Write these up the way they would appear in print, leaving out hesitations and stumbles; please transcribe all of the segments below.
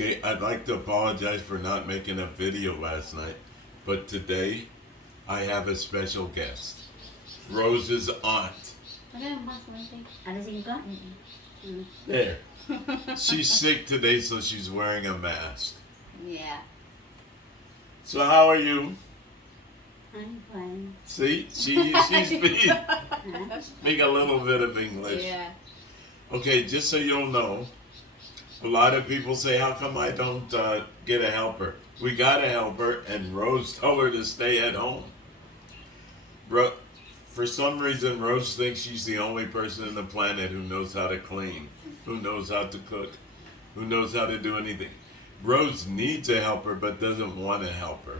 Okay, I'd like to apologize for not making a video last night, but today I have a special guest, Rose's aunt. There. She's sick today, so she's wearing a mask. Yeah. So how are you? I'm fine. See, she speak a little bit of English. Yeah. Okay, just so you'll know, a lot of people say, how come I don't get a helper? We got a helper, and Rose told her to stay at home. For some reason, Rose thinks she's the only person on the planet who knows how to clean, who knows how to cook, who knows how to do anything. Rose needs a helper, but doesn't want a helper.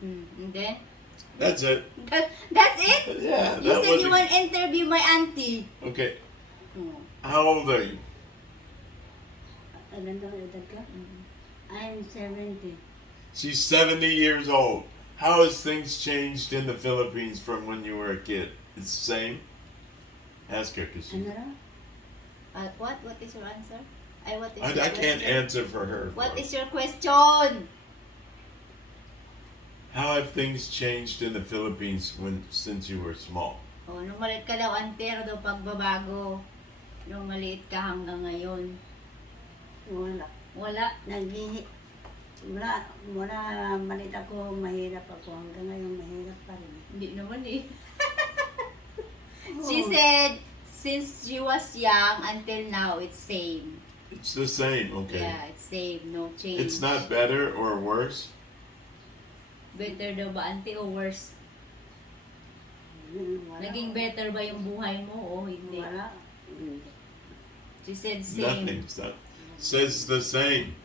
And then? That's it. That's it? Yeah. You said you want to interview my auntie. Okay. How old are you? I'm 70. She's 70 years old. How has things changed in the Philippines from when you were a kid? It's the same? Ask her, because she... What? What is your answer? I can't answer for her. What is your question? How have things changed in the Philippines since you were small? Oh, nung maliit ka daw, antero daw pagbabago. Nung maliit ka hanggang ngayon. Wala. Wala. Wala, malit ako, mahirap ako. Hanggang ngayon, mahirap pa rin. Hindi naman eh. She said, since she was young until now, it's same. It's the same, okay. Yeah, it's same. No change. It's not better or worse? Better daw ba, auntie, o worse? Wala. Naging better ba yung buhay mo o hindi? Wala. She said same. Nothing. Says the same.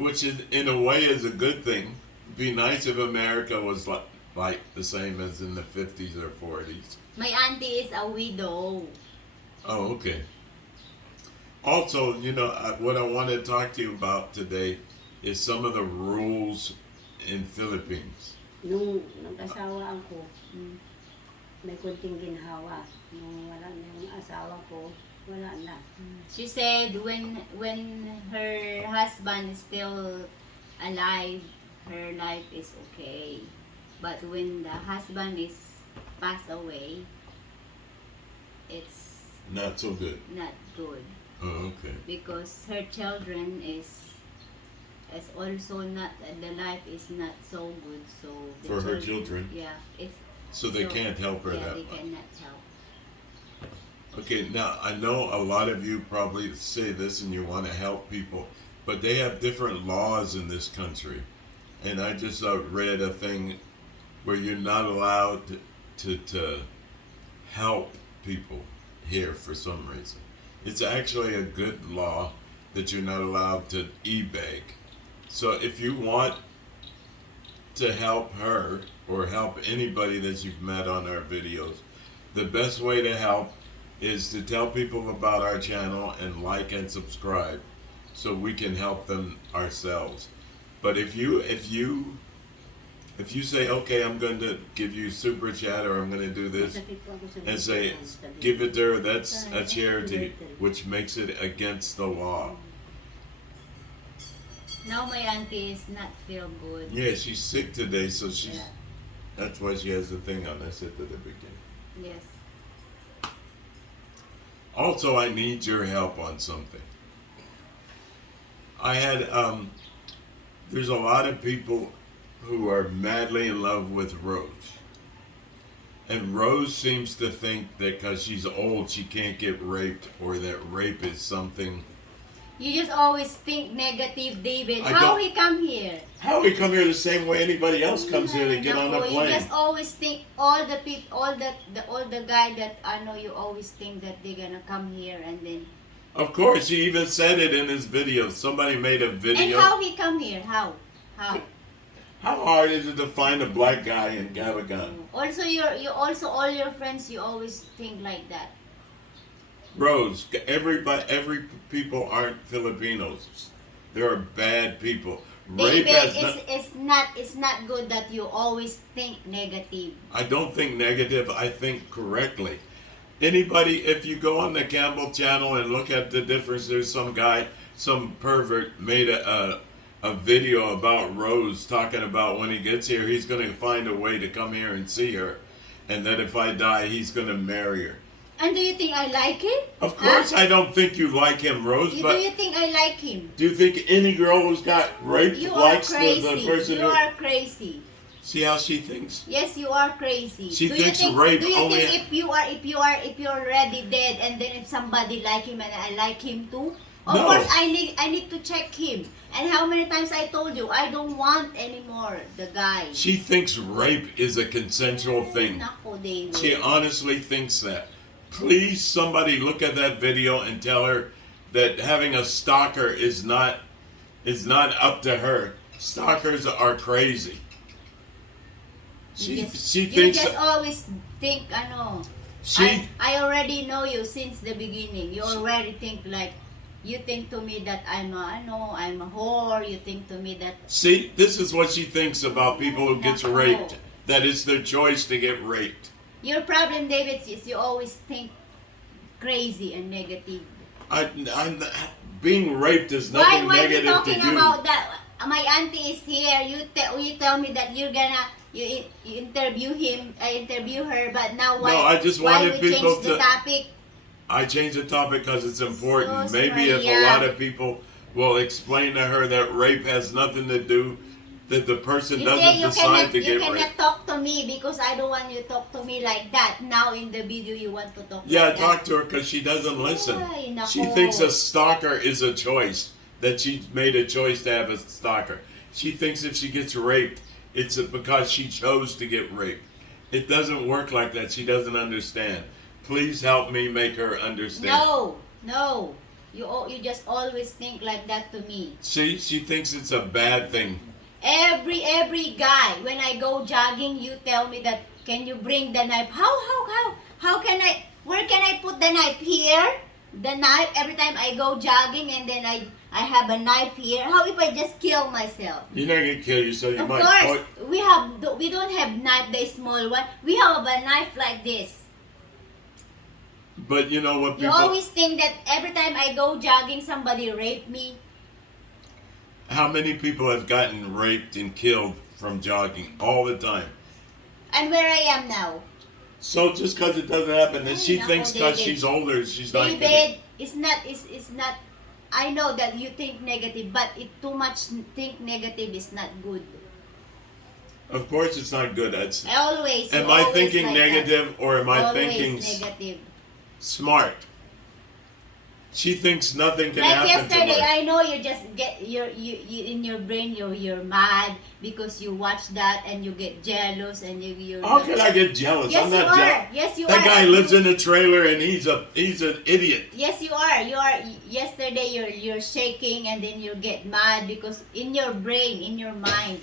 Which is, in a way, is a good thing. It'd be nice if America was like the same as in the 50s or 40s. My auntie is a widow. Oh, okay. Also, what I want to talk to you about today is some of the rules in Philippines. Nung nag-asawa ako, may kunting ginhawa. Nung wala na yung asawa ko, wala na. She said when her husband is still alive, her life is okay. But when the husband is passed away, it's Not so good. not good. Oh, okay. Because her children is also not, the life is not so good, so the For her children? Yeah, it's So they can't help her yeah, that they much. cannot help. Okay, now I know a lot of you probably say this and you want to help people, but they have different laws in this country. And I just read a thing where you're not allowed to help people here for some reason. It's actually a good law that you're not allowed to e-beg. So if you want to help her or help anybody that you've met on our videos, the best way to help is to tell people about our channel and like and subscribe so we can help them ourselves. But if you say, okay, I'm going to give you super chat or I'm going to do this and say give it to her, that's a charity, which makes it against the law. Now my auntie is not feel good. Yeah, she's sick today, so Yeah. that's why she has the thing on. I said at the beginning. Yes. Also, I need your help on something. I had, there's a lot of people who are madly in love with Rose. And Rose seems to think that because she's old, she can't get raped, or that rape is something. You just always think negative, David. I How don't- he come here? How we come here the same way anybody else comes here to get on a You plane? just always think all the people, all the guy that I know. You always think that they're gonna come here and then. Of course, he even said it in his video. Somebody made a And video. how he come here? How? How hard is it to find a black guy and have a gun? Also, you also all your friends. You always think like that. Rose, every people aren't Filipinos. There are bad people. Rape David, has it's not good that you always think negative. I don't think negative. I think correctly. Anybody, if you go on the Campbell channel and look at the difference, there's some guy, some pervert made a video about Rose, talking about when he gets here, he's going to find a way to come here and see her, and that if I die, he's going to marry her. And do you think I like him? Of course, I don't think you like him, Rose. Do But you think I like him? do you think any girl who's got raped You are likes the crazy. person You who? are crazy. See how she thinks? Yes, you are crazy. She do thinks you think, rape Do you only- think if you're already dead, and then if somebody like him and I like him too? Of No. course, I need to check him. And how many times I told you I don't want anymore the guy. She thinks rape is a consensual thing. Nako, David. She honestly thinks that. Please, somebody look at that video and tell her that having a stalker is not up to her. Stalkers are crazy. She You thinks just always think, she I already know you since the beginning. You already think like, you think to me that I'm a whore. You think to me that see. This is what she thinks about people who gets Nako. raped. That it's their choice to get raped. your problem, David, is you always think crazy and negative. I'm being raped is Why nothing are you negative to talking you. about that? My auntie is here. You tell me that you're gonna you interview him, interview her, but now why? No, I just why wanted we people change the to- topic? I changed the topic because it's important. So Maybe if a Australia. lot of people will explain to her that rape has nothing to do, that the person You doesn't say you decide to you get cannot raped. talk to me because I don't want you to talk to me like that. Now in the video you want to talk. Yeah, I like talked to her because she doesn't listen. Ay, nako. She thinks a stalker is a choice, that she made a choice to have a stalker. She thinks if she gets raped, it's because she chose to get raped. It doesn't work like that. She doesn't understand. Please help me make her understand. No. You just always think like that to me. See, she thinks it's a bad thing. Every guy, when I go jogging, you tell me that, can you bring the knife? How can I, where can I put the knife? Here? The knife, every time I go jogging and then I have a knife here. How if I just kill myself? You're not gonna kill yourself. You Of might course, we don't have knife, the small one. We have a knife like this. But you know what You people... always think that every time I go jogging, somebody raped me. How many people have gotten raped and killed from jogging all the time? And where I am now. So just because it doesn't happen, and she Ay, nako, thinks because David. she's older, she's not gonna... David, it's not. I know that you think negative, but too much think negative is not good. Of course it's not good. That's... Always. Am you I always thinking like negative or am that. I thinking Always negative. smart? She thinks nothing can Like happen to yesterday, her. I know you just get you in your brain. You're mad because you watch that and you get jealous and you. How can I get jealous? Yes, I'm you not are. jealous. Yes, you That are. guy lives in a trailer and he's an idiot. Yes, you are. You are. Yesterday, you're shaking and then you get mad because in your brain, in your mind.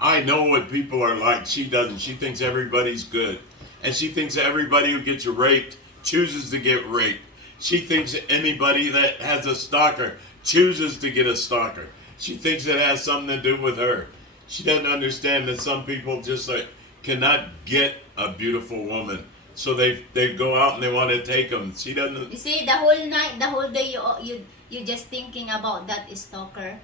I know what people are like. She doesn't. She thinks everybody's good. And she thinks everybody who gets raped chooses to get raped. She thinks anybody that has a stalker chooses to get a stalker. She thinks it has something to do with her. She doesn't understand that some people just cannot get a beautiful woman. So they go out and they want to take them. She doesn't... You see, the whole night, the whole day, you just thinking about that stalker.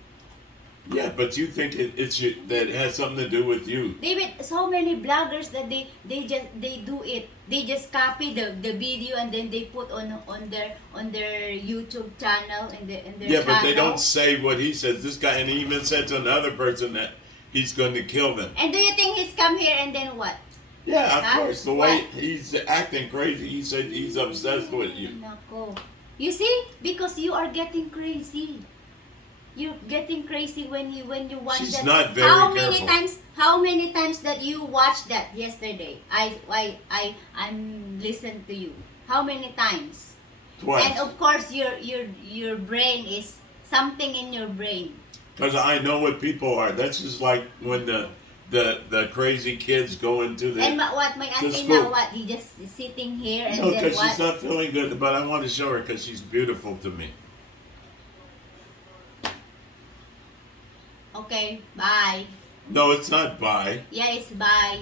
Yeah, but you think that it has something to do with you. David, so many bloggers that they do it. They just copy the video and then they put on their YouTube channel and their Yeah, but they channel. don't say what he says. This guy, and he even said to another person that he's going to kill them. And do you think he's come here and then what? Yeah, of Huh? course. The way What? he's acting crazy, he said he's obsessed with you. Nako. You see, because you are getting crazy. You're getting crazy when you watch She's that. not very careful. How many times that you watched that yesterday? I listened to you. How many times? Twice. And of course your brain is something in your brain. Because I know what people are. That's just like when the crazy kids go into the... And what my to auntie school. now, what he just sitting here and No, then because what? she's not feeling good, but I want to show her because she's beautiful to me. Okay, bye. No, it's not bye. Yeah, it's bye.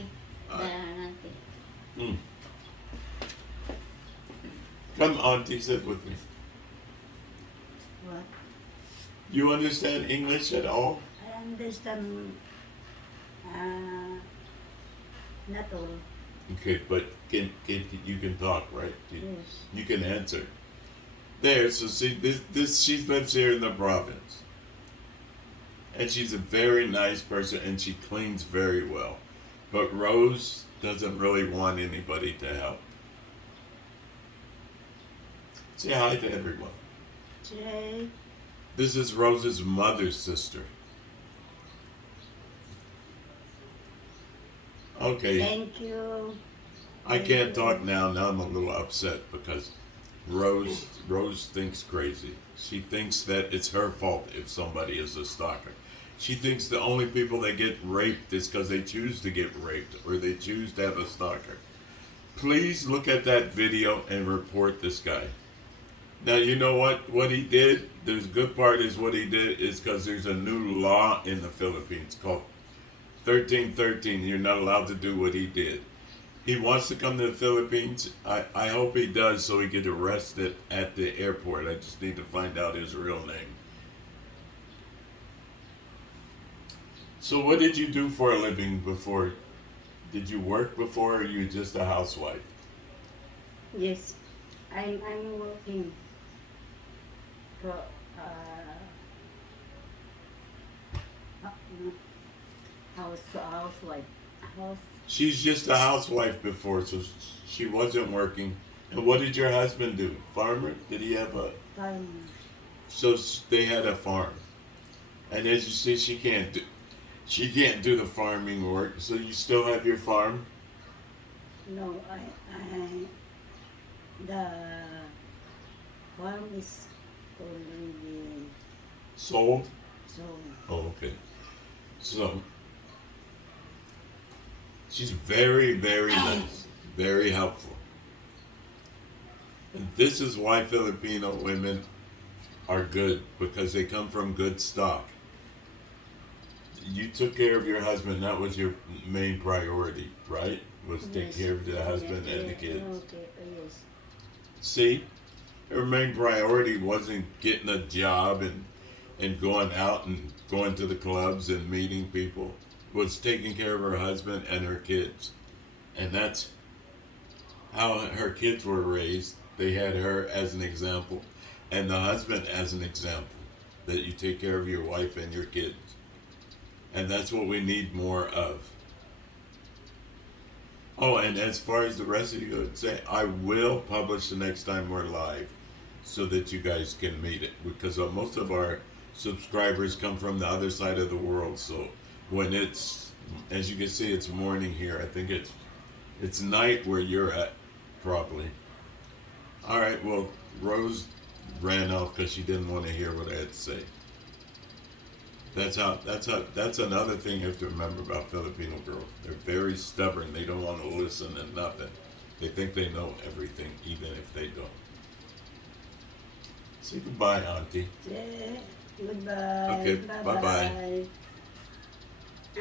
Uh, Natin. Mm. Come, auntie, sit with me. What? You understand English at all? I understand, uh, not all. Okay, but you can talk, right? Yes. You can answer. There, so see, this she lives here in the province, and she's a very nice person, and she cleans very well. But Rose doesn't really want anybody to help. Say hi to everyone. Jay, This is Rose's mother's sister. Okay, thank you. I can't talk now. Now I'm a little upset because Rose thinks crazy. She thinks that it's her fault if somebody is a stalker. She thinks the only people that get raped is because they choose to get raped or they choose to have a stalker. Please look at that video and report this guy. Now you know what he did. There's a good part is what he did is because there's a new law in the Philippines called 1313. You're not allowed to do what he did. He wants to come to the Philippines. I hope he does so he get arrested at the airport. I just need to find out his real name. So what did you do for a living before? Did you work before or are you just a housewife? Yes, I'm working for uh, housewife. House. She's just a housewife before, so she wasn't working. And what did your husband do? Farmer? Did he have a? Farm. So they had a farm, and as you see, she can't do the farming work. So you still have your farm. No, the farm is already Sold. sold. Oh, okay. So she's very, very nice, very helpful. And this is why Filipino women are good because they come from good stock. You took care of your husband. That was your main priority, right? Was take Yes. care of the husband and the kids. Okay, yes. See, her main priority wasn't getting a job and going out and going to the clubs and meeting people. Was taking care of her husband and her kids, and that's how her kids were raised. They had her as an example, and the husband as an example that you take care of your wife and your kids. And that's what we need more of. Oh, and as far as the rest of you go, say I will publish the next time we're live, so that you guys can meet it. Because most of our subscribers come from the other side of the world. So when it's, as you can see, it's morning here. I think it's night where you're at, probably. All right. Well, Rose ran off because she didn't want to hear what I had to say. That's another thing you have to remember about Filipino girls. They're very stubborn. They don't want to listen to nothing. They think they know everything, even if they don't. Say goodbye, Auntie. Yeah, goodbye. Okay, bye-bye. Bye.